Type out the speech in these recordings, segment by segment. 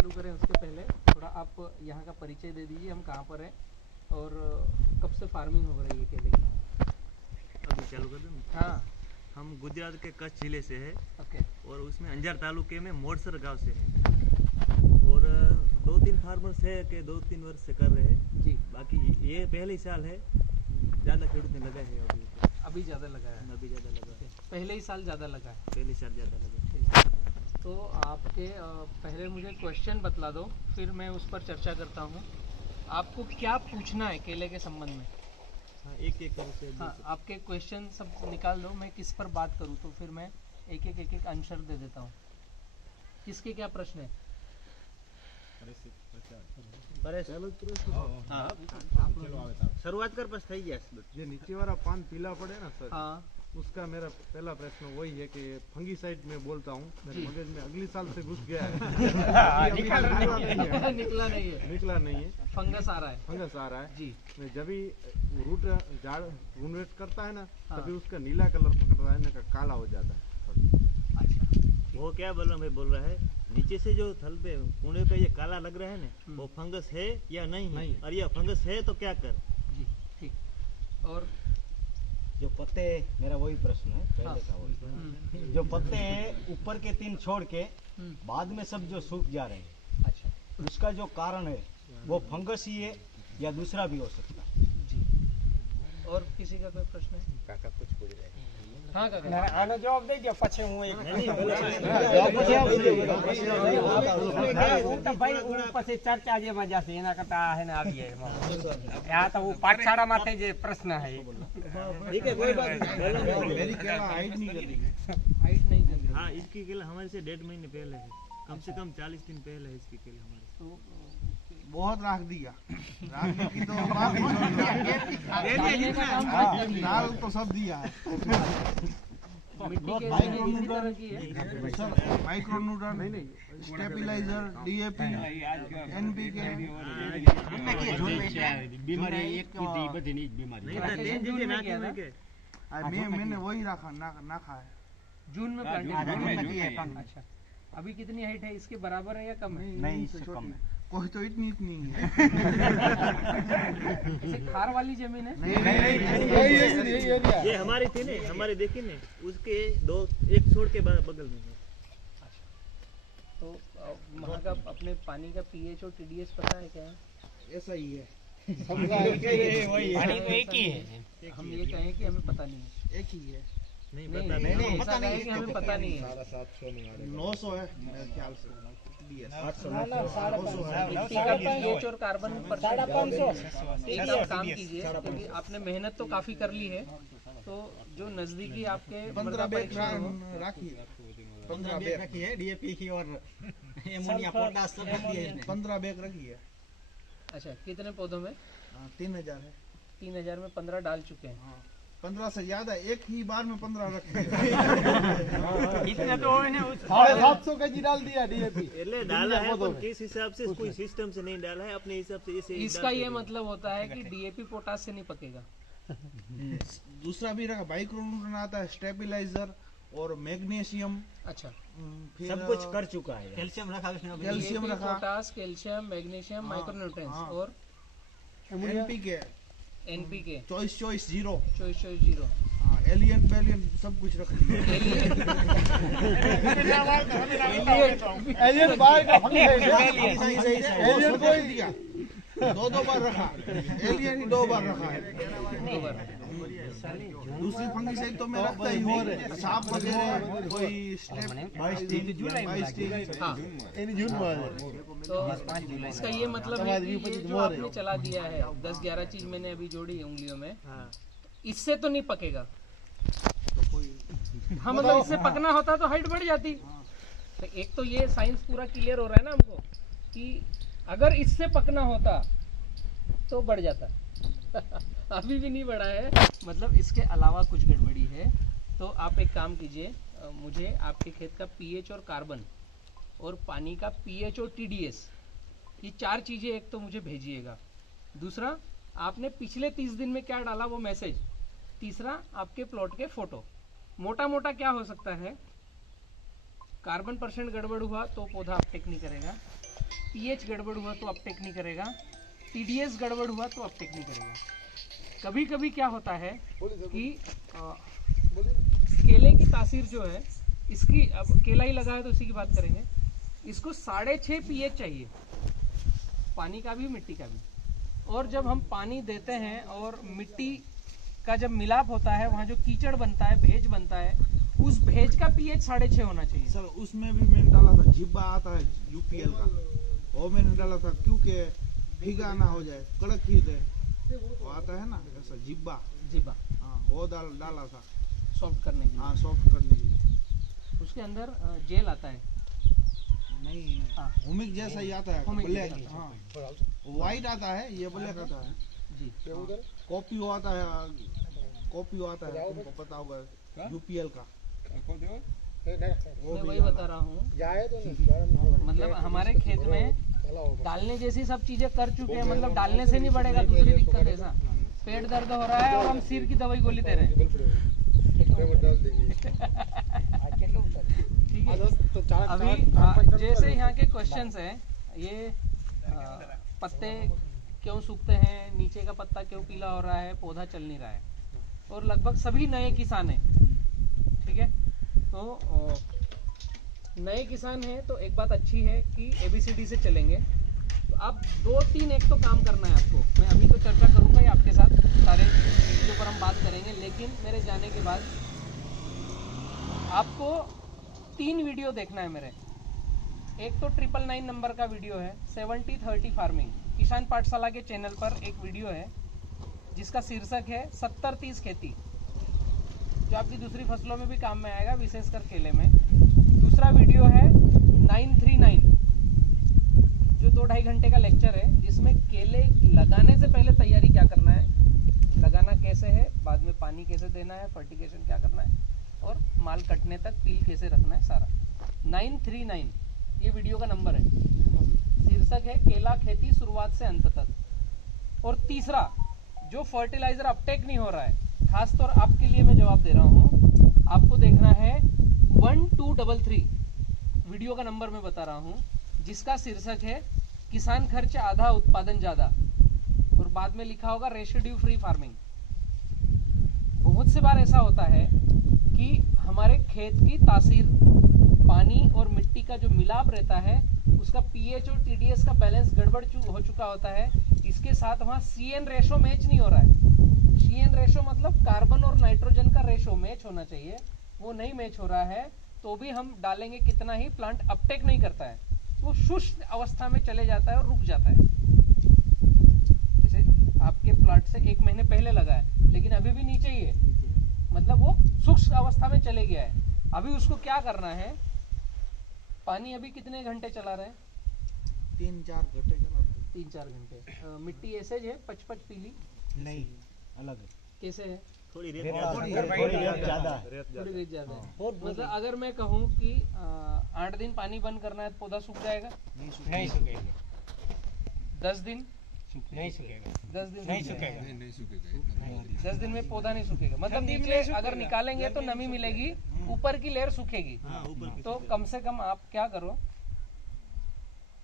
चालू करें उसके पहले थोड़ा आप यहाँ का परिचय दे दीजिए, हम कहाँ पर हैं और कब से फार्मिंग हो रही है केले की। अभी चालू कर दूँ? हाँ, हम गुजरात के कच्छ जिले से है ओके। और उसमें अंजार तालुके में मोड़सर गांव से है और 2-3 फार्मर्स है के 2-3 वर्ष से कर रहे हैं जी। बाकी ये पहले ही साल है, ज़्यादा खेडूत ने लगा है अभी ज़्यादा लगा है, अभी ज़्यादा लगा है, पहले ही साल ज़्यादा लगा है। पहले साल ज़्यादा लगा। ठीक है, तो आपके पहले मुझे क्वेश्चन बतला दो, फिर मैं उस पर चर्चा करता हूँ। आपको क्या पूछना है केले के संबंध में? हाँ, एक एक करके हाँ, आपके क्वेश्चन सब निकाल दो, मैं किस पर बात करूँ तो फिर मैं एक एक आंसर दे देता हूँ। किसके क्या प्रश्न है? शुरुआत कर बस થઈ ગયા જે નીચે वाला पान पीला पड़े ना सर, हाँ, उसका मेरा पहला प्रश्न वही है कि फंगीसाइड में बोलता हूँ, मेरे मगज में अगली साल से घुस गया है। निकला नहीं है, निकला नहीं है, फंगस आ रहा है फंगस आ रहा है जी। मैं जब भी रूट झाड़ रूनवेट करता है ना हाँ। तभी उसका नीला कलर पकड़ता है ना, काला हो जाता है। अच्छा, वो क्या बलराम बोल रहा है, नीचे से जो थल पे कुएं पे ये काला लग रहा है ना, वो फंगस है या नहीं, नहीं। और ये फंगस है तो क्या कर। जी ठीक। और जो पत्ते, मेरा वही प्रश्न है पहले हाँ। का वही, जो पत्ते हैं ऊपर के 3 छोड़ के बाद में सब जो सूख जा रहे हैं, अच्छा उसका जो कारण है वो फंगस ही है या दूसरा भी हो सकता है? जी। और किसी का कोई प्रश्न है? काका कुछ पूछ रहे हैं। हाँ काका, આનો જવાબ દઈ દો પછી હું એક ભાઈ હું પછી ચર્ચા જેમાં જશે એના કરતા એને આવીએ આ તો હું પાઠશાળામાં થઈ જે પ્રશ્ન है ठीक है, कोई बात नहीं। मेरी केला हाइट नहीं कर रही। हाइट नहीं कर रही। हाँ, इसकी केला हमारे से 1.5 महीने पहले है, कम से कम 40 दिन पहले है इसकी केला हमारे से। तो बहुत राख दिया, राखने की तो बात ही छोड़ दो। दाल तो सब दिया है मिट्टी के किसी तरह की है? सर, माइक्रोन्यूट्रन, स्टेबिलाइजर, डीएपी, एनपीके, बीमारी एक बधी नहीं बीमारी मैंने वही नाखा है। जून में प्लांटेशन। अच्छा, अभी कितनी हाइट है इसके, बराबर है या कम है? नहीं, इससे कम है। कोई तो इतनी है। इसे खार वाली जमीन है? ये हमारी थी ने, हमारी देखी ने, उसके एक छोड़ के बगल में है। तो वहाँ का अपने पानी का पीएच और टीडीएस पता है क्या है? ऐसा ही है, પાણી તો એક ही है। हम ये कहें कि हमें पता नहीं है। एक ही है। नहीं नहीं, पता नहीं, नहीं, ऐसा कहें कि हमें पता नहीं है। 900 है मेरे ख्याल से। मिट्टी का पीएच और कार्बन परसेंट। एक आप काम कीजिए, क्योंकि आपने मेहनत तो काफी कर ली है, तो जो नजदीकी आपके 15 बैग परीक्षण राखी है, 15 बैग रखी है डीएपी की और एमोनिया पोटास सब रख दिए इसने। 15 बैग रखी है। अच्छा, कितने पौधों में? 3000 है। 3000 में 15 डाल चुके हैं। हाँ, 15 से ज्यादा, एक ही बार में 15 रखे। इतने तो है ना 750 केजी डाल दिया डीएपी। એટલે डाला है पर किस हिसाब से, कोई सिस्टम से नहीं डाला है, अपने हिसाब से इसे इसका ये मतलब होता है कि डीएपी पोटास से नहीं पकेगा। दूसरा भी रखा, माइक्रोन्यूट्रन आता है, स्टेबिलाइजर और मैग्नीशियम। अच्छा, फिर सब कुछ कर चुका है। कैल्शियम रखा उसने अभी। कैल्शियम DAP, रखा, पोटास, कैल्शियम, मैग्नीशियम, हाँ, माइक्रोन्यूट्रिएंट्स हाँ। और NPK, NPK, choice zero, choice zero, एलियन बेलियन सब कुछ रख दिया। एलियन बाहर का एलियन को ही दिया, 2 बार रखा, एलियन ही 2 बार रखा है। दूसरी फंगीसाइड तो मैं रखता ही हूँ, सांप वगैरह कोई स्टेप 22 हाँ। तो इसका ये मतलब है कि ये जो आपने चला दिया है 10-11 चीज मैंने अभी जोड़ी उंगलियों में, इससे तो नहीं पकेगा। हाँ, मतलब इससे पकना होता तो हाइट बढ़ जाती। तो एक तो ये साइंस पूरा क्लियर हो रहा है ना हमको कि अगर इससे पकना होता तो बढ़ जाता। अभी भी नहीं बढ़ा है, मतलब इसके अलावा कुछ गड़बड़ी है। तो आप एक काम कीजिए, मुझे आपके खेत का पीएच और कार्बन और पानी का पीएच और टीडीएस, ये 4 चीजें एक तो मुझे भेजिएगा। दूसरा, आपने पिछले 30 दिन में क्या डाला वो मैसेज। तीसरा, आपके प्लॉट के फोटो। मोटा मोटा क्या हो सकता है, कार्बन परसेंट गड़बड़ हुआ तो पौधा अपटेक नहीं करेगा, पीएच गड़बड़ हुआ तो अपटेक नहीं करेगा, टीडीएस गड़बड़ हुआ तो अपटेक नहीं करेगा। कभी कभी क्या होता है कि केले की तासीर जो है इसकी, अब केला ही लगा है तो इसी की बात करेंगे, इसको 6.5 पीएच चाहिए, पानी का भी मिट्टी का भी। और जब हम पानी देते हैं और मिट्टी का जब मिलाप होता है, वहाँ जो कीचड़ बनता है, भेज बनता है, उस भेज का पीएच 6.5 होना चाहिए। सर उसमें भी मैंने डाला था, जिब्बा आता है यूपीएल का, वो मैंने डाला था क्योंकि भीगा ना हो जाए, कड़क खीर है वो आता है ना ऐसा जिब्बा, हाँ वो डाला था सॉफ्ट करने के लिए। हाँ सॉफ्ट करने के लिए। उसके अंदर जेल आता है, नहीं हाँ। हुमिक जैसा ही आता है, हुमिक ब्लैक, जैसा। हाँ व्हाइट आता है, ये ब्लैक आता है जी। कॉपी आता है, कॉपी आता है, तुमको पता होगा यूपीएल का, मैं वही बता रहा हूँ, मतलब हमारे खेत में डालने जैसी सब चीजें कर चुके हैं, मतलब डालने से नहीं बढ़ेगा। दूसरी दिक्कत है ऐसा, पेट दर्द हो रहा है और हम सिर की दवाई गोली दे रहे हैं। ठीक है, अभी जैसे यहाँ के क्वेश्चंस हैं, ये पत्ते क्यों सूखते हैं, नीचे का पत्ता क्यों पीला हो रहा है, पौधा चल नहीं रहा है, और लगभग सभी नए किसान हैं। ठीक है, तो नए किसान हैं तो एक बात अच्छी है कि ABCD से चलेंगे। तो आप 2-3 एक तो काम करना है आपको, मैं अभी तो चर्चा करूंगा ही आपके साथ, सारे चीज़ों पर हम बात करेंगे, लेकिन मेरे जाने के बाद आपको 3 वीडियो देखना है मेरे। एक तो 999 नंबर का वीडियो है 70-30 फार्मिंग, किसान पाठशाला के चैनल पर एक वीडियो है जिसका शीर्षक है 70-30 खेती, जो आपकी दूसरी फसलों में भी काम में आएगा, विशेषकर केले में। दूसरा वीडियो है 939, जो 2-2.5 घंटे का लेक्चर है, जिसमें केले लगाने से पहले तैयारी क्या करना है, लगाना कैसे है, बाद में पानी कैसे देना है, फर्टिगेशन क्या करना है, और माल कटने तक पील कैसे रखना है, सारा। 939 ये वीडियो का नंबर है, शीर्षक है केला खेती शुरुआत से अंत तक। और तीसरा, जो फर्टिलाइजर अपटेक नहीं हो रहा है, खासतौर आपके लिए मैं जवाब दे रहा हूं, आपको देखना है 1233 वीडियो का नंबर मैं बता रहा हूं, जिसका शीर्षक है किसान खर्च आधा उत्पादन ज्यादा, और बाद में लिखा होगा रेसिड्यू फ्री फार्मिंग। बहुत से बार ऐसा होता है कि हमारे खेत की तासीर, पानी और मिट्टी का जो मिलाप रहता है, उसका पीएच और टीडीएस का बैलेंस गड़बड़ हो चुका होता है। इसके साथ वहाँ CN रेशो मैच नहीं हो रहा है। CN रेशो मतलब कार्बन और नाइट्रोजन का रेशो मैच होना चाहिए, वो नहीं मैच हो रहा है, तो भी हम डालेंगे कितना ही, प्लांट अपटेक नहीं करता है, वो शुष्क अवस्था में चले जाता है और रुक जाता है। जैसे आपके प्लांट से 1 महीने पहले लगा है, लेकिन अभी भी नीचे ही है, मतलब वो शुष्क अवस्था में चले गया है। अभी उसको क्या करना है, पानी अभी कितने घंटे चला रहे हैं? 3-4 घंटे चला, 3-4 घंटे। मिट्टी ऐसे है पचपच पीली, नहीं अलग है, कैसे है? थोड़ी रेत थोड़ी ज्यादा है। थोड़ी रेत ज्यादा है। मतलब अगर मैं कहूँ कि 8 दिन पानी बंद करना है तो पौधा सूख जाएगा? नहीं सूखेगा, 10 दिन? नहीं सूखेगा, 10 दिन नहीं सूख जाएगा। सूखेगा। 10 दिन में पौधा नहीं सूखेगा, मतलब नीचे अगर निकालेंगे तो नमी मिलेगी, ऊपर की लेयर सूखेगी। हाँ, ऊपर की तो कम से कम आप क्या करो,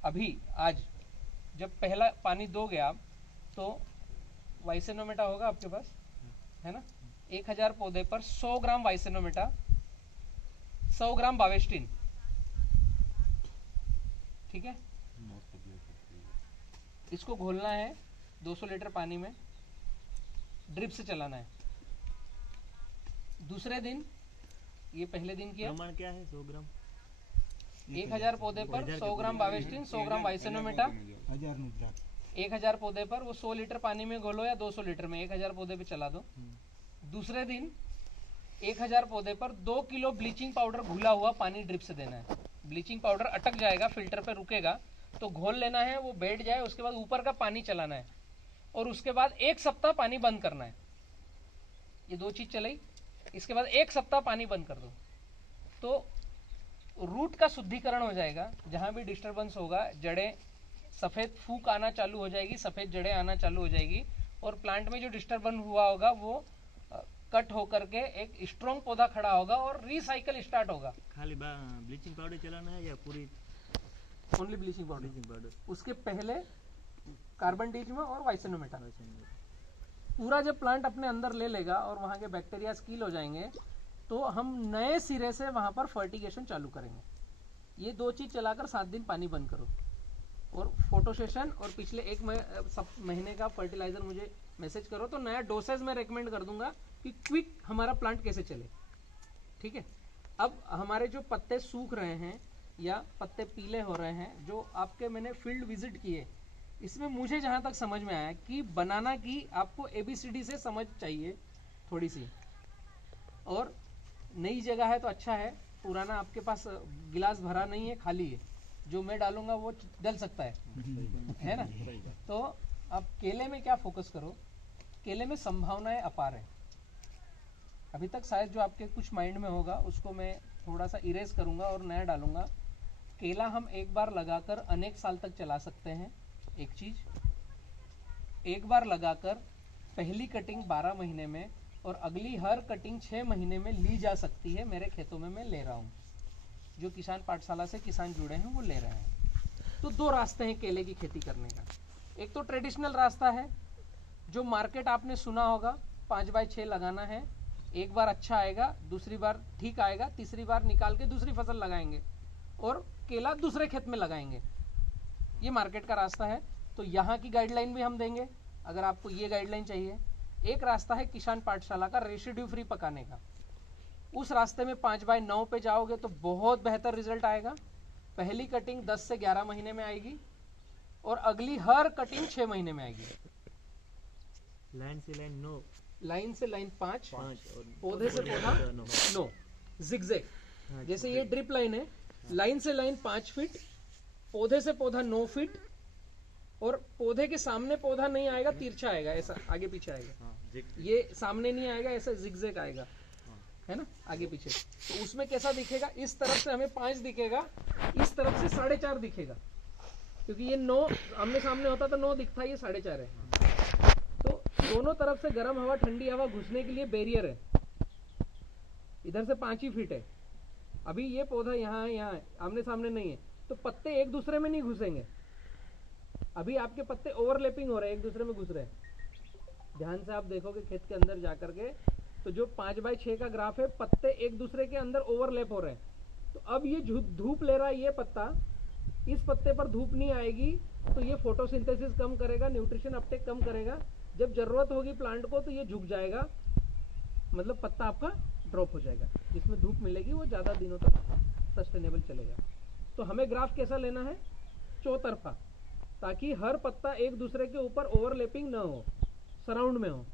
अभी आज जब पहला पानी दोगे आप, तो वाइसेनोमेटा होगा आपके पास, है ना? 1000 पौधे पर 100 ग्राम वाइसेनोमेटा, 100 ग्राम बावेस्टिन, ठीक है? इसको घोलना है 200 लीटर पानी में, ड्रिप से चलाना है। दूसरे दिन, ये पहले दिन किया, प्रमाण क्या है? 100 ग्राम 1000 पौधे पर 100 ग्राम बावेस्टिन, 100 ग्राम वाइसेनोमेटा, 1000 पौधे पर वो 100 लीटर पानी में घोलो या 200 लीटर में, 1000 पौधे पे चला दो। दूसरे दिन 1000 पौधे पर 2 किलो ब्लीचिंग पाउडर घुला हुआ पानी ड्रिप से देना है। ब्लीचिंग पाउडर अटक जाएगा, फिल्टर पे रुकेगा, तो घोल लेना है, वो बैठ जाए, उसके बाद ऊपर का पानी चलाना है, और उसके बाद 1 सप्ताह पानी बंद करना है। ये 2 चीज चलाई, इसके बाद 1 सप्ताह पानी बंद कर दो, तो रूट का शुद्धिकरण हो जाएगा। जहां भी डिस्टरबेंस होगा, जड़ें, सफेद फूक आना चालू हो जाएगी, सफेद जड़ें आना चालू हो जाएगी, और प्लांट में जो डिस्टरबेंस हुआ होगा वो कट होकर के एक स्ट्रॉन्ग पौधा खड़ा होगा और रिसाइकल स्टार्ट होगा। खाली ब्लीचिंग पाउडर चलाना है या पूरी only bleaching powder. Bleaching powder, उसके पहले कार्बन डीजमा और वाइसेनोमेटा। पूरा जब प्लांट अपने अंदर ले लेगा और वहाँ के बैक्टीरिया किल हो जाएंगे तो हम नए सिरे से वहाँ पर फर्टिगेशन चालू करेंगे। ये दो चीज चलाकर 7 दिन पानी बंद करो और फोटो सेशन और पिछले 1 महीने का फर्टिलाइजर मुझे मैसेज करो तो नया डोसेज मैं रेकमेंड कर दूंगा कि क्विक हमारा प्लांट कैसे चले। ठीक है, अब हमारे जो पत्ते सूख रहे हैं या पत्ते पीले हो रहे हैं, जो आपके मैंने फील्ड विजिट किए, इसमें मुझे जहाँ तक समझ में आया कि बनाना की आपको ABCD से समझ चाहिए थोड़ी सी, और नई जगह है तो अच्छा है, पुराना आपके पास गिलास भरा नहीं है, खाली है, जो मैं डालूंगा वो डल सकता है ना। तो अब केले में क्या फोकस करो, केले में संभावनाएं अपार है। अभी तक शायद जो आपके कुछ माइंड में होगा उसको मैं थोड़ा सा इरेज करूंगा और नया डालूंगा। केला हम एक बार लगाकर अनेक साल तक चला सकते हैं। एक चीज, एक बार लगाकर पहली कटिंग 12 महीने में और अगली हर कटिंग 6 महीने में ली जा सकती है। मेरे खेतों में मैं ले रहा हूँ, जो किसान पाठशाला से किसान जुड़े हैं वो ले रहे हैं। तो 2 रास्ते हैं केले की खेती करने का। एक तो ट्रेडिशनल रास्ता है जो मार्केट आपने सुना होगा, 5x6 लगाना है, एक बार अच्छा आएगा, दूसरी बार ठीक आएगा, तीसरी बार निकाल के दूसरी फसल लगाएंगे और केला दूसरे खेत में लगाएंगे। ये मार्केट का रास्ता है। तो यहाँ की गाइडलाइन भी हम देंगे अगर आपको ये गाइडलाइन चाहिए। एक रास्ता है किसान पाठशाला का रेसिड्यू फ्री पकाने का। उस रास्ते में 5x9 पे जाओगे तो बहुत बेहतर रिजल्ट आएगा। पहली कटिंग 10 से 11 महीने में आएगी और अगली हर कटिंग 6 महीने में आएगी। लाइन से लाइन 9, लाइन से लाइन 5, 5 और पौधे से पौधा 9, जिगजैग। जैसे ये ड्रिप लाइन है, लाइन से लाइन 5 फीट, पौधे से पौधा 9 फीट, और पौधे के सामने पौधा नहीं आएगा, तिरछा आएगा, ऐसा आगे पीछे आएगा। ये सामने नहीं आएगा, ऐसा जिगजैग आएगा, है ना, आगे पीछे। तो उसमें कैसा दिखेगा, इस तरफ से हमें 5 दिखेगा, इस तरफ से 4.5 दिखेगा, क्योंकि ये 9 आमने सामने होता तो 9 दिखता, ये 4.5 है। तो दोनों तरफ से गर्म हवा ठंडी हवा घुसने के लिए बैरियर है। इधर से 5 ही फीट है। अभी ये पौधा यहाँ है, आमने सामने नहीं है, तो पत्ते एक दूसरे में नहीं घुसेंगे। अभी आपके पत्ते ओवरलैपिंग हो रहे हैं, एक दूसरे में घुस रहे हैं। ध्यान से आप देखोगे खेत के अंदर जाकर के, तो जो 5x6 का ग्राफ है, पत्ते एक दूसरे के अंदर ओवरलैप हो रहे हैं। तो अब ये धूप ले रहा है, ये पत्ता, इस पत्ते पर धूप नहीं आएगी तो ये फोटोसिंथेसिस कम करेगा, न्यूट्रिशन अपटेक कम करेगा। जब जरूरत होगी प्लांट को तो ये झुक जाएगा, मतलब पत्ता आपका ड्रॉप हो जाएगा। जिसमें धूप मिलेगी वो ज़्यादा दिनों तक सस्टेनेबल चलेगा। तो हमें ग्राफ कैसा लेना है, चौतरफा, ताकि हर पत्ता एक दूसरे के ऊपर ओवरलैपिंग ना हो, सराउंड में हो।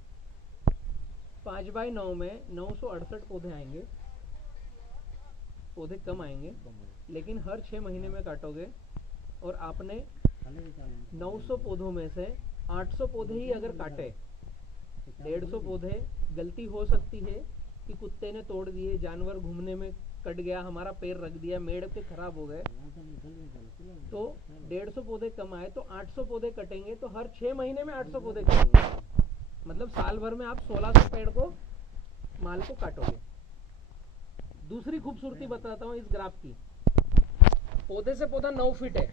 5x9 में 968 पौधे आएंगे, पौधे कम आएंगे, लेकिन हर 6 महीने में काटोगे और आपने 900 पौधों में से 800 पौधे ही अगर काटे, 150 पौधे गलती हो सकती है कि कुत्ते ने तोड़ दिए, जानवर घूमने में कट गया, हमारा पैर रख दिया, मेड़ के खराब हो गए, तो 150 पौधे कम आए तो 800 पौधे कटेंगे। तो हर 6 महीने में 800 पौधे कटेंगे, मतलब साल भर में आप 1600 पेड़ को माल को काटोगे। दूसरी खूबसूरती बताता हूँ इस ग्राफ की। पौधे से पौधा 9 फीट है,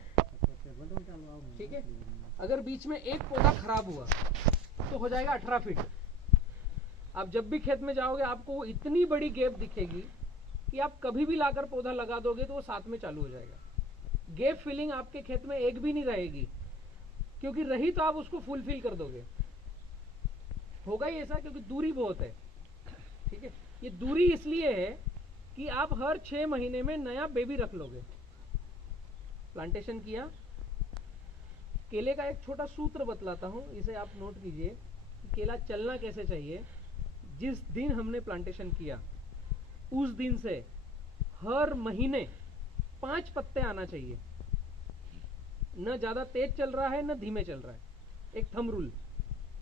ठीक है। अगर बीच में एक पौधा खराब हुआ तो हो जाएगा 18 फीट। आप जब भी खेत में जाओगे आपको वो इतनी बड़ी गैप दिखेगी कि आप कभी भी लाकर पौधा लगा दोगे तो वो साथ में चालू हो जाएगा। गैप फिलिंग आपके खेत में एक भी नहीं रहेगी, क्योंकि रही तो आप उसको फुलफिल कर दोगे। होगा ही ऐसा क्योंकि दूरी बहुत है, ठीक है। ये दूरी इसलिए है कि आप हर 6 महीने में नया बेबी रख लोगे। प्लांटेशन किया, केले का एक छोटा सूत्र बतलाता हूं, इसे आप नोट कीजिए कि केला चलना कैसे चाहिए। जिस दिन हमने प्लांटेशन किया उस दिन से हर महीने 5 पत्ते आना चाहिए। न ज्यादा तेज चल रहा है न धीमे चल रहा है। एक थंब रूल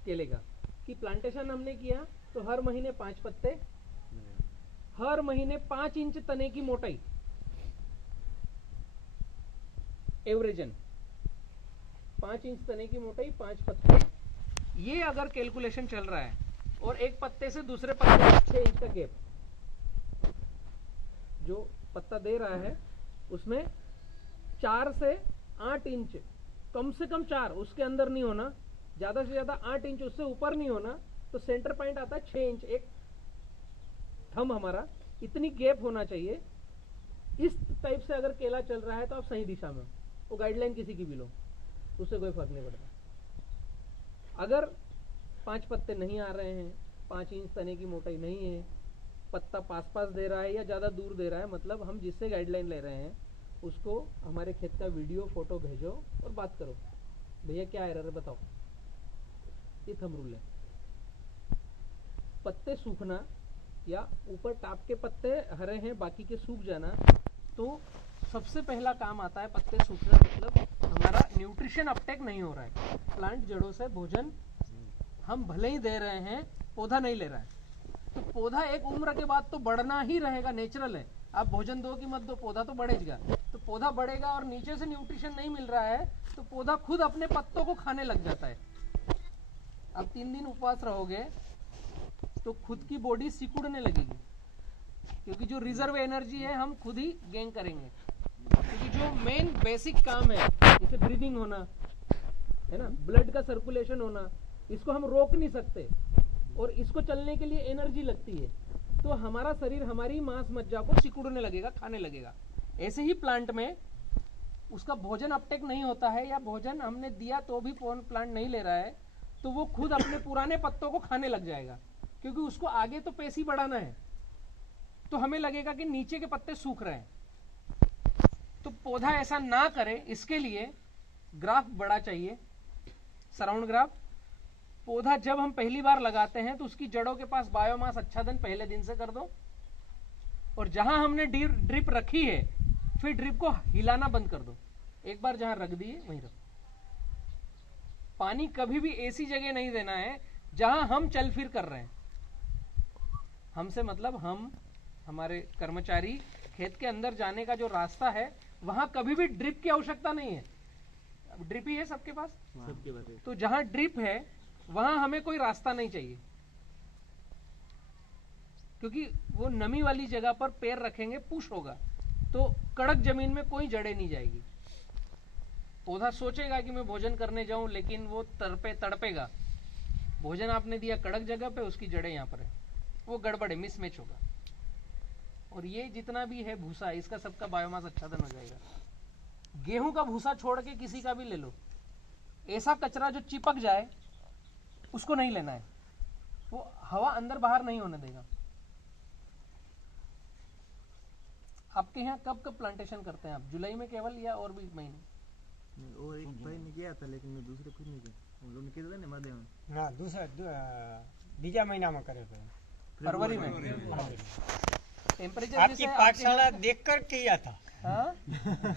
केले का कि प्लांटेशन हमने किया तो हर महीने 5 पत्ते, हर महीने 5 इंच तने की मोटाई, एवरेजन 5 इंच तने की मोटाई, 5 पत्ते। ये अगर कैलकुलेशन चल रहा है और एक पत्ते से दूसरे पत्ते 6 इंच का गैप जो पत्ता दे रहा है उसमें 4 से 8 इंच, कम से कम 4, उसके अंदर नहीं होना, ज्यादा से ज्यादा 8 इंच, उससे ऊपर नहीं होना। तो सेंटर पॉइंट आता है 6 इंच, एक थंब हमारा, इतनी गैप होना चाहिए। इस टाइप से अगर केला चल रहा है तो आप सही दिशा में हो, वो गाइडलाइन किसी की भी लो, उससे कोई फर्क नहीं पड़ता। अगर 5 पत्ते नहीं आ रहे हैं, 5 इंच तने की मोटाई नहीं है, पत्ता पास पास दे रहा है या ज़्यादा दूर दे रहा है, मतलब हम जिससे गाइडलाइन ले रहे हैं उसको हमारे खेत का वीडियो फोटो भेजो और बात करो, भैया क्या एरर है बताओ। ये थंब रूल है। पत्ते सूखना या ऊपर टाप के पत्ते हरे हैं बाकी के सूख जाना, तो सबसे पहला काम आता है पत्ते सूखना, मतलब हमारा न्यूट्रिशन अपटेक नहीं हो रहा है। प्लांट जड़ों से भोजन हम भले ही दे रहे हैं, पौधा नहीं ले रहा है। तो पौधा एक उम्र के बाद तो बढ़ना ही रहेगा, नेचुरल है। आप भोजन दो कि मत दो, पौधा तो बढ़ेगा। तो पौधा बढ़ेगा और नीचे से न्यूट्रिशन नहीं मिल रहा है तो पौधा खुद अपने पत्तों को खाने लग जाता है। अब 3 दिन उपवास रहोगे तो खुद की बॉडी सिकुड़ने लगेगी, क्योंकि जो रिजर्व एनर्जी है हम खुद ही गेन करेंगे। क्योंकि जो मेन बेसिक काम है, जैसे ब्रीदिंग होना है ना, ब्लड का सर्कुलेशन होना, इसको हम रोक नहीं सकते और इसको चलने के लिए एनर्जी लगती है। तो हमारा शरीर हमारी मांस मज्जा को सिकुड़ने लगेगा, खाने लगेगा। ऐसे ही प्लांट में उसका भोजन अपटेक नहीं होता है, या भोजन हमने दिया तो भी प्लांट नहीं ले रहा है, तो वो खुद अपने पुराने पत्तों को खाने लग जाएगा, क्योंकि उसको आगे तो पेशी बढ़ाना है। तो हमें लगेगा कि नीचे के पत्ते सूख रहे हैं। तो पौधा ऐसा ना करे, इसके लिए ग्राफ बड़ा चाहिए, सराउंड ग्राफ। पौधा जब हम पहली बार लगाते हैं तो उसकी जड़ों के पास बायोमास आच्छादन पहले दिन से कर दो, और जहां हमने ड्रिप रखी है फिर ड्रिप को हिलाना बंद कर दो। एक बार जहां रख दिए वहीं रखो। पानी कभी भी ऐसी जगह नहीं देना है जहां हम चल फिर कर रहे हैं। हमसे मतलब हम, हमारे कर्मचारी, खेत के अंदर जाने का जो रास्ता है वहां कभी भी ड्रिप की आवश्यकता नहीं है। ड्रिप ही है सबके पास, सबके पास है। तो जहां ड्रिप है वहां हमें कोई रास्ता नहीं चाहिए, क्योंकि वो नमी वाली जगह पर पैर रखेंगे पुश होगा, तो कड़क जमीन में कोई जड़ें नहीं जाएगी। पौधा सोचेगा कि मैं भोजन करने जाऊं, लेकिन वो तड़पेगा। भोजन आपने दिया कड़क जगह पे, उसकी जड़ें यहाँ पर है, वो गड़बड़ है, मिसमैच होगा। और ये जितना भी है भूसा, इसका सबका बायोमास आच्छादन हो जाएगा। गेहूं का भूसा छोड़ के किसी का भी ले लो, ऐसा कचरा जो चिपक जाए उसको नहीं लेना है, वो हवा अंदर बाहर नहीं होने देगा। आपके यहाँ कब कब प्लांटेशन करते हैं आप? जुलाई में केवल या और भी महीने? और एक भाई ने किया था, लेकिन मैं दूसरे कुछ नहीं किया। उन लोगों ने किया था ना मध्य में। ना दूसरा बीजा महीना में करे थे, फरवरी में। टेम्परेचर आपकी पाठशाला देखकर किया था। हाँ?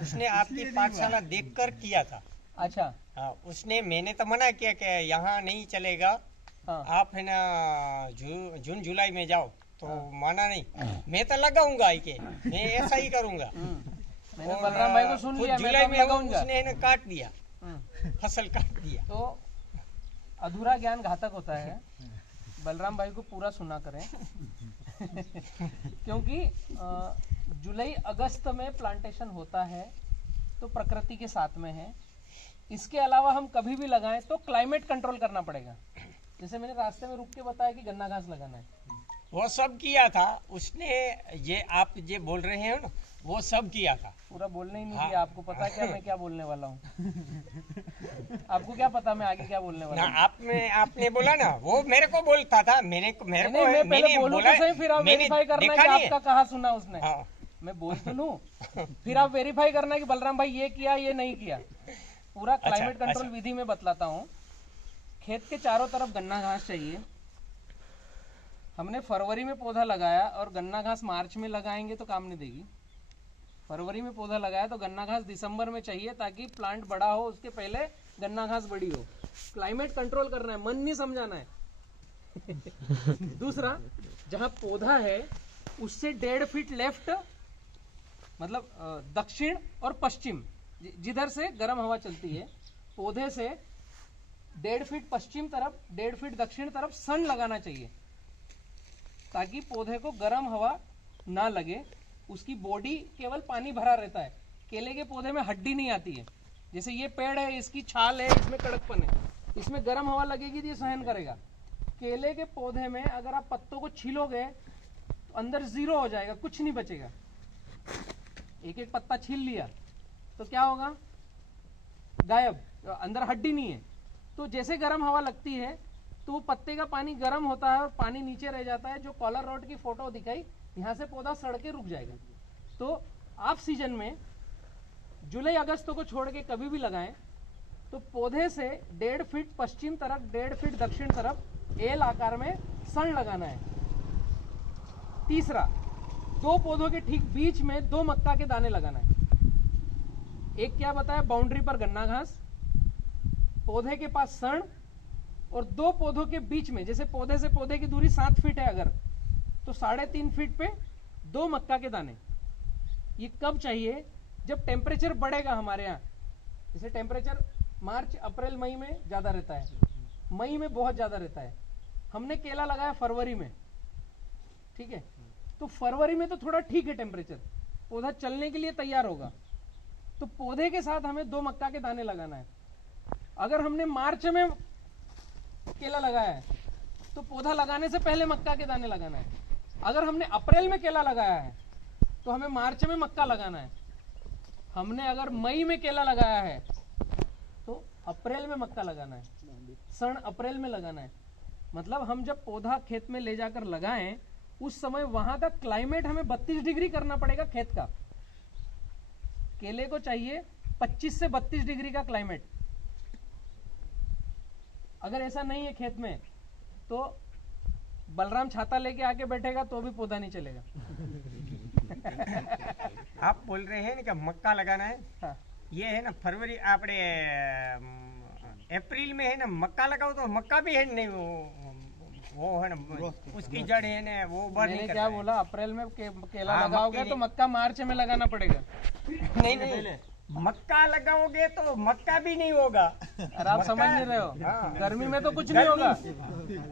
उसने आपकी पाठशाला देखकर किया था। अच्छा। हाँ, उसने, मैंने तो मना किया कि यहाँ नहीं चलेगा। हाँ। आप है ना जून जुलाई में जाओ, तो माना नहीं। मैं तो लगाऊंगा ही के, मैं ऐसा ही करूंगा। मैंने बलराम भाई को सुन लिया, जुलाई में लगाऊंगा। उसने है ना काट दिया, फसल काट दिया। तो अधूरा ज्ञान घातक होता है, बलराम भाई को पूरा सुना करें। क्योंकि जुलाई अगस्त में प्लांटेशन होता है तो प्रकृति के साथ में है। इसके अलावा हम कभी भी लगाएं तो क्लाइमेट कंट्रोल करना पड़ेगा। जैसे मैंने रास्ते में रुक के बताया कि गन्ना घास लगाना है, वो सब किया था उसने। ये आप ये बोल रहे हैं ना, वो सब किया था। पूरा बोलने ही नहीं दिया। आपको पता है क्या मैं क्या बोलने वाला हूँ? आपको क्या पता मैं आगे क्या बोलने वाला हूँ? आपने बोला ना, वो मेरे को बोलता था। मैंने पहले बोलूं तो सही, फिर आप वेरीफाई करना कि आपका कहाँ सुना उसने। हाँ। मैं बोल तो लूं, फिर आप वेरीफाई करना कि बलराम भाई ये किया ये नहीं किया। पूरा क्लाइमेट कंट्रोल विधि में बतलाता हूँ। खेत के चारों तरफ गन्ना घास चाहिए। हमने फरवरी में पौधा लगाया और गन्ना घास मार्च में लगाएंगे तो काम नहीं देगी। फरवरी में पौधा लगाया तो गन्ना घास दिसंबर में चाहिए, ताकि प्लांट बड़ा हो उसके पहले गन्ना घास बड़ी हो। क्लाइमेट कंट्रोल करना है, मन नहीं समझाना है। दूसरा, जहां पौधा है उससे 1.5 फीट लेफ्ट, मतलब दक्षिण और पश्चिम, जिधर से गर्म हवा चलती है, पौधे से 1.5 फीट पश्चिम तरफ, 1.5 फीट दक्षिण तरफ सन लगाना चाहिए, ताकि पौधे को गर्म हवा ना लगे। उसकी बॉडी केवल पानी भरा रहता है, केले के पौधे में हड्डी नहीं आती है। जैसे ये पेड़ है, इसकी छाल है, इसमें कड़कपन है, इसमें गर्म हवा लगेगी तो ये सहन करेगा। केले के पौधे में अगर आप पत्तों को छीलोगे तो अंदर जीरो हो जाएगा, कुछ नहीं बचेगा। एक एक पत्ता छील लिया तो क्या होगा, गायब, अंदर हड्डी नहीं है। तो जैसे गर्म हवा लगती है तो वो पत्ते का पानी गर्म होता है और पानी नीचे रह जाता है। जो कॉलर रोड की फोटो दिखाई, यहाँ से पौधा सड़ के रुक जाएगा। तो आप सीजन में जुलाई अगस्त को छोड़ के कभी भी लगाएं तो पौधे से 1.5 फीट पश्चिम तरफ, 1.5 फीट दक्षिण तरफ एल आकार में सण लगाना है। तीसरा, 2 पौधों के ठीक बीच में 2 मक्का के दाने लगाना है। एक क्या बताया, बाउंड्री पर गन्ना घास, पौधे के पास सण, और 2 पौधों के बीच में, जैसे पौधे से पौधे की दूरी 7 फीट है अगर, तो 3.5 फीट पे 2 मक्का के दाने। ये कब चाहिए, जब टेम्परेचर बढ़ेगा हमारे यहाँ। जैसे टेम्परेचर मार्च अप्रैल मई में ज्यादा रहता है, मई में बहुत ज्यादा रहता है। हमने केला लगाया फरवरी में, ठीक है, तो फरवरी में तो थोड़ा ठीक है टेम्परेचर, पौधा चलने के लिए तैयार होगा। तो पौधे के साथ हमें 2 मक्का के दाने लगाना है। अगर हमने मार्च में केला लगाया है तो पौधा लगाने से पहले मक्का के दाने लगाना है। अगर हमने अप्रैल में केला लगाया है तो हमें मार्च में मक्का लगाना है। हमने अगर मई में केला लगाया है तो अप्रैल में मक्का लगाना है, सण अप्रैल में लगाना है। मतलब हम जब पौधा खेत में ले जाकर लगाएं उस समय वहां का क्लाइमेट हमें 32 डिग्री करना पड़ेगा खेत का। केले को चाहिए 25 से 32 डिग्री का क्लाइमेट। अगर ऐसा नहीं है खेत में तो बलराम छाता लेके आके बैठेगा तो भी पौधा नहीं चलेगा। आप बोल रहे हैं ना कि मक्का लगाना है, हाँ। ये है ना फरवरी आपने अप्रैल में है ना मक्का लगाओ तो मक्का भी है नहीं, वो है ना उसकी जड़ है ना वो बढ़ नहीं मैंने करता क्या है। बोला, अप्रैल में केला हाँ, लगाओगे मक्के तो नहीं। मक्का मार्च में लगाना पड़ेगा। नहीं, मक्का लगाओगे तो मक्का भी नहीं होगा। और आप समझ नहीं रहे हो, हाँ। गर्मी में तो कुछ नहीं होगा।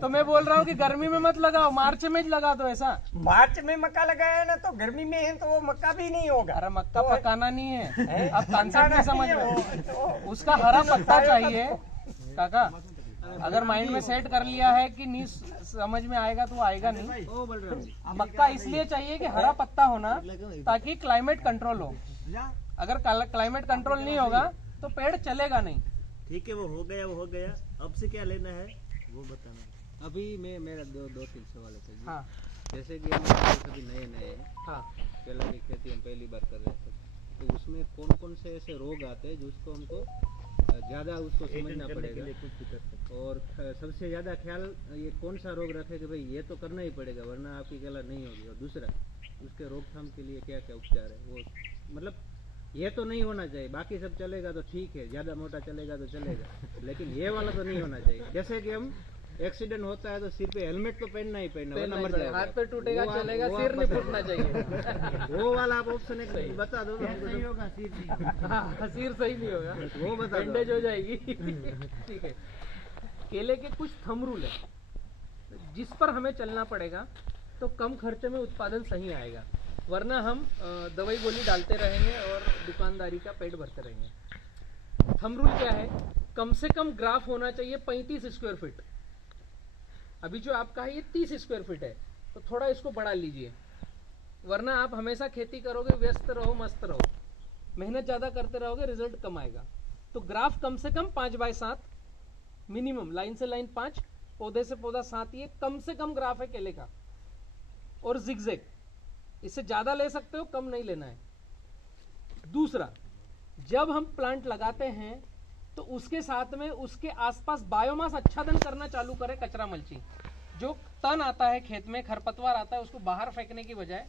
तो मैं बोल रहा हूँ कि गर्मी में मत लगाओ, मार्च में ही लगा दो। ऐसा मार्च में मक्का लगाया ना तो गर्मी में है तो वो मक्का भी नहीं होगा। अरे मक्का तो- पकाना नहीं है, आप पकाना कॉन्सेप्ट नहीं समझ नहीं है रहे वो, हो। उसका हरा पत्ता चाहिए काका। अगर माइंड में सेट कर लिया है कि नहीं समझ में आएगा तो आएगा नहीं। मक्का इसलिए चाहिए कि हरा पत्ता होना ताकि क्लाइमेट कंट्रोल हो। अगर क्लाइमेट कंट्रोल नहीं होगा तो पेड़ चलेगा नहीं। ठीक है, वो हो गया। अब से क्या लेना है वो बताना। अभी मेरा दो तीन सवाल है सर। हाँ जैसे कि हम सभी नए हैं, हाँ केला की खेती हम पहली बार कर रहे हैं सर, तो उसमें कौन कौन से ऐसे रोग आते हैं जिसको हमको ज़्यादा उसको समझना पड़ेगा, और सबसे ज़्यादा ख्याल ये कौन सा रोग रखे कि भाई ये तो करना ही पड़ेगा वरना आपकी केला नहीं होगी, और दूसरा उसके रोकथाम के लिए क्या क्या उपचार है, वो मतलब ये तो नहीं होना चाहिए। बाकी सब चलेगा तो ठीक है, ज़्यादा मोटा चलेगा तो चलेगा, लेकिन ये वाला तो नहीं होना चाहिए। जैसे कि हम एक्सीडेंट होता है तो सिर पे हेलमेट तो पहनना ही पहनना, वरना मर जाएगा। हाथ पे टूटेगा वो आप- चलेगा, वो सिर आप नहीं बता फूटना चाहिए। वो वाला आप ऑप्शन एक बता दो ना हमको तो। हाँ, सिर सही नहीं होगा, वो बता दो। बैंडेज हो जाएगी। ठीक है, केले के कुछ थंब रूल है जिस पर हमें चलना पड़ेगा तो कम खर्चे में उत्पादन सही आएगा, वरना हम दवाई गोली डालते रहेंगे और दुकानदारी का पेट भरते रहेंगे। थंब रूल क्या है, कम से कम ग्राफ होना चाहिए 35 स्क्वायर फीट। अभी जो आपका है ये 30 स्क्वायर फीट है, तो थोड़ा इसको बढ़ा लीजिए, वरना आप हमेशा खेती करोगे व्यस्त रहो मस्त रहो, मेहनत ज़्यादा करते रहोगे रिजल्ट कम आएगा। तो ग्राफ कम से कम 5x7 मिनिमम, लाइन से लाइन 5, पौधे से पौधा 7, ये कम से कम ग्राफ है केले का। और जिगजैग, इससे ज़्यादा ले सकते हो, कम नहीं लेना है। दूसरा, जब हम प्लांट लगाते हैं तो उसके साथ में उसके आसपास बायोमास आच्छादन करना चालू करें, कचरा मल्चिंग। जो तन आता है खेत में, खरपतवार आता है, उसको बाहर फेंकने की बजाय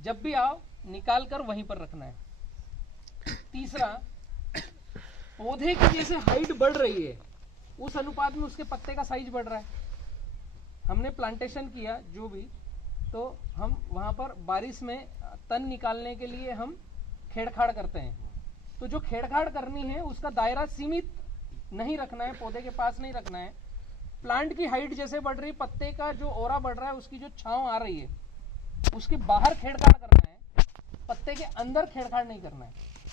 जब भी आओ निकाल कर वहीं पर रखना है। तीसरा, पौधे की जैसे हाइट बढ़ रही है उस अनुपात में उसके पत्ते का साइज बढ़ रहा है। हमने प्लांटेशन किया जो भी, तो हम वहाँ पर बारिश में तन निकालने के लिए हम खेड़खाड़ करते हैं, तो जो खेड़खाड़ करनी है उसका दायरा सीमित नहीं रखना है, पौधे के पास नहीं रखना है। प्लांट की हाइट जैसे बढ़ रही, पत्ते का जो ओरा बढ़ रहा है, उसकी जो छांव आ रही है उसके बाहर खेड़खाड़ करना है, पत्ते के अंदर खेड़खाड़ नहीं करना है।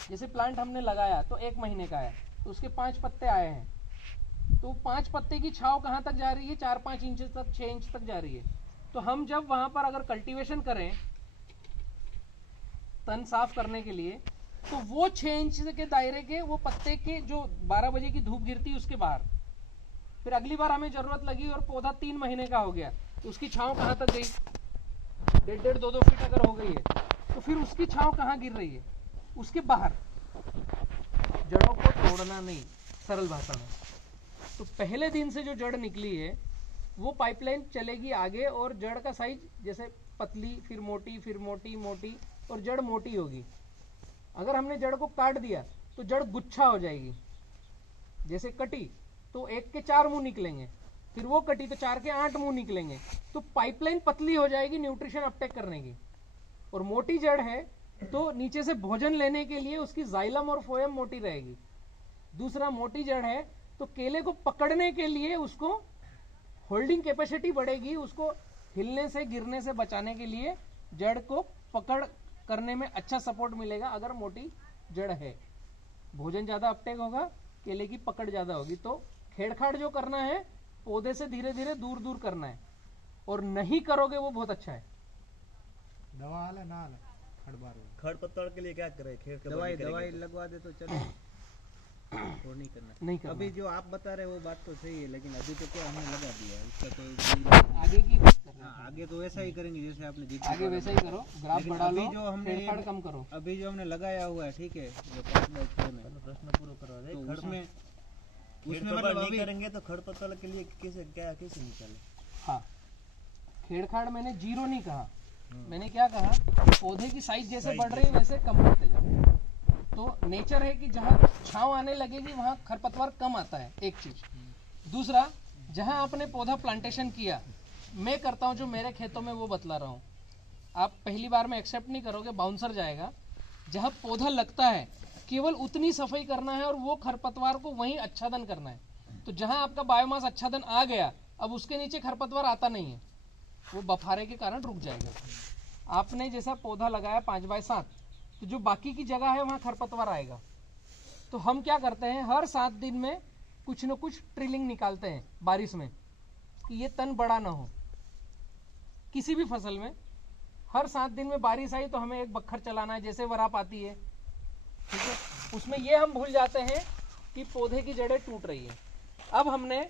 जैसे प्लांट हमने लगाया तो 1 महीने का है, तो उसके 5 पत्ते आए हैं, तो 5 पत्ते की छांव कहाँ तक जा रही है? 4-5 इंच तक, 6 इंच तक जा रही है। तो हम जब वहां पर अगर कल्टीवेशन करें तन साफ करने के लिए, तो वो 6 इंच के दायरे के वो पत्ते के जो 12 बजे की धूप गिरती है उसके बाहर, फिर अगली बार हमें जरूरत लगी और पौधा 3 महीने का हो गया, तो उसकी छांव कहाँ तक गई? 1.5-2 फीट अगर हो गई है, तो फिर उसकी छांव कहाँ गिर रही है? उसके बाहर। जड़ों को तोड़ना नहीं, सरल भाषा में। तो पहले दिन से जो जड़ निकली है वो पाइपलाइन चलेगी आगे, और जड़ का साइज जैसे पतली, फिर मोटी, फिर मोटी, मोटी, और जड़ मोटी होगी। अगर हमने जड़ को काट दिया तो जड़ गुच्छा हो जाएगी। जैसे कटी तो 1 के 4 मुंह निकलेंगे, फिर वो कटी तो 4 के 8 मुंह निकलेंगे। तो पाइपलाइन पतली हो जाएगी न्यूट्रिशन अपटेक करने की। और मोटी जड़ है तो नीचे से भोजन लेने के लिए उसकी जाइलम और फोएम मोटी रहेगी। दूसरा, मोटी जड़ है तो केले को पकड़ने के लिए उसको होल्डिंग कैपेसिटी बढ़ेगी, उसको हिलने से, गिरने से बचाने के लिए जड़ को पकड़ करने में अच्छा सपोर्ट मिलेगा अगर मोटी जड़ है। भोजन ज्यादा अपटेक होगा, केले की पकड़ ज्यादा होगी। तो खेड़खाड़ जो करना है पौधे से धीरे धीरे दूर दूर करना है, और नहीं करोगे वो बहुत अच्छा है। दवा आला ना आला खरपतवार के लिए क्या करें? खेत के दवाई लगवा दे तो चले, और नहीं करना। नहीं करना। अभी जो आप बता रहे वो बात तो सही है, लेकिन अभी तो क्या हमने लगा दिया है, इसका तो आगे की बात करना। हाँ, आगे तो वैसा ही करेंगे जैसे आपने जितना आगे वैसा ही करो, ग्राफ लेकिन बढ़ा लो, अभी जो हमने छेड़छाड़ कम करो। अभी जो हमने लगाया हुआ है, ठीक है, जो 5x6 में, प्रश्न पूरा करवा दे। तो उसमें खरपतवार मतलब नहीं अभी करेंगे तो खरपतवार के लिए कैसे निकाले? हाँ, छेड़छाड़ मैंने जीरो नहीं कहा, मैंने क्या कहा, पौधे की साइज जैसे बढ़ रही है वैसे कम करते जाओ। तो नेचर है कि जहाँ छांव आने लगेगी वहाँ खरपतवार कम आता है, एक चीज। दूसरा, जहाँ आपने पौधा प्लांटेशन किया, मैं करता हूँ जो मेरे खेतों में वो बतला रहा हूँ, आप पहली बार में एक्सेप्ट नहीं करोगे, बाउंसर जाएगा। जहाँ पौधा लगता है केवल उतनी सफाई करना है और वो खरपतवार को वहीं आच्छादन करना है। तो जहाँ आपका बायोमास आच्छादन आ गया, अब उसके नीचे खरपतवार आता नहीं है, वो बफारे के कारण रुक जाएगा। आपने जैसा पौधा लगाया 5x7, तो जो बाकी की जगह है वहाँ खरपतवार आएगा। तो हम क्या करते हैं, हर 7 दिन में कुछ न कुछ ट्रिलिंग निकालते हैं बारिश में, कि ये तन बड़ा ना हो। किसी भी फसल में हर 7 दिन में बारिश आई तो हमें एक बखर चलाना है, जैसे वराप आती है, ठीक है। उसमें ये हम भूल जाते हैं कि पौधे की जड़ें टूट रही है। अब हमने